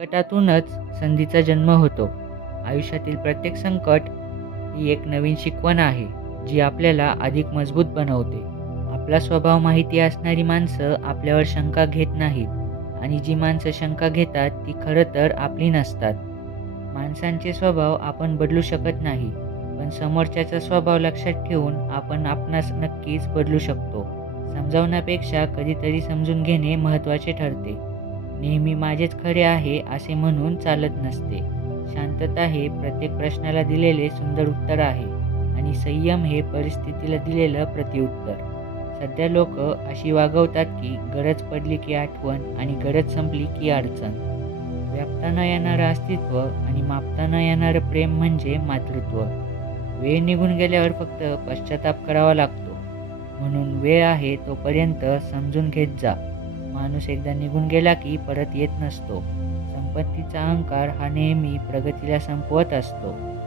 संकटातूनच संधीचा जन्म होतो. आयुष्यातील प्रत्येक संकट ही एक नवीन शिकवण आहे जी आपल्याला अधिक मजबूत बनवते. आपला स्वभाव माहिती असणारी माणसं आपल्यावर शंका घेत नाहीत आणि जी माणसं शंका घेतात ती खरं तर आपली नसतात. माणसांचे स्वभाव आपण बदलू शकत नाही पण समोरच्याचा स्वभाव लक्षात ठेवून आपण आपणास नक्कीच बदलू शकतो. समजावण्यापेक्षा कधीतरी समजून घेणे महत्त्वाचे ठरते. नेहमी माझेच खरे आहे असे म्हणून चालत नसते. शांतता हे प्रत्येक प्रश्नाला दिलेले सुंदर उत्तर आहे आणि संयम हे परिस्थितीला दिलेलं प्रतिउत्तर. सध्या लोक अशी वागवतात की गरज पडली की आठवण आणि गरज संपली की अडचण. व्यापता न येणारं अस्तित्व आणि मापता न येणारं प्रेम म्हणजे मातृत्व. वेळ निघून गेल्यावर फक्त पश्चाताप करावा लागतो. म्हणून वेळ आहे तोपर्यंत समजून घेत जा. माणूस एकदा निघून गेला की परत येत नसतो. संपत्तीचा अहंकार हा नेहमी प्रगतीला संपवत असतो.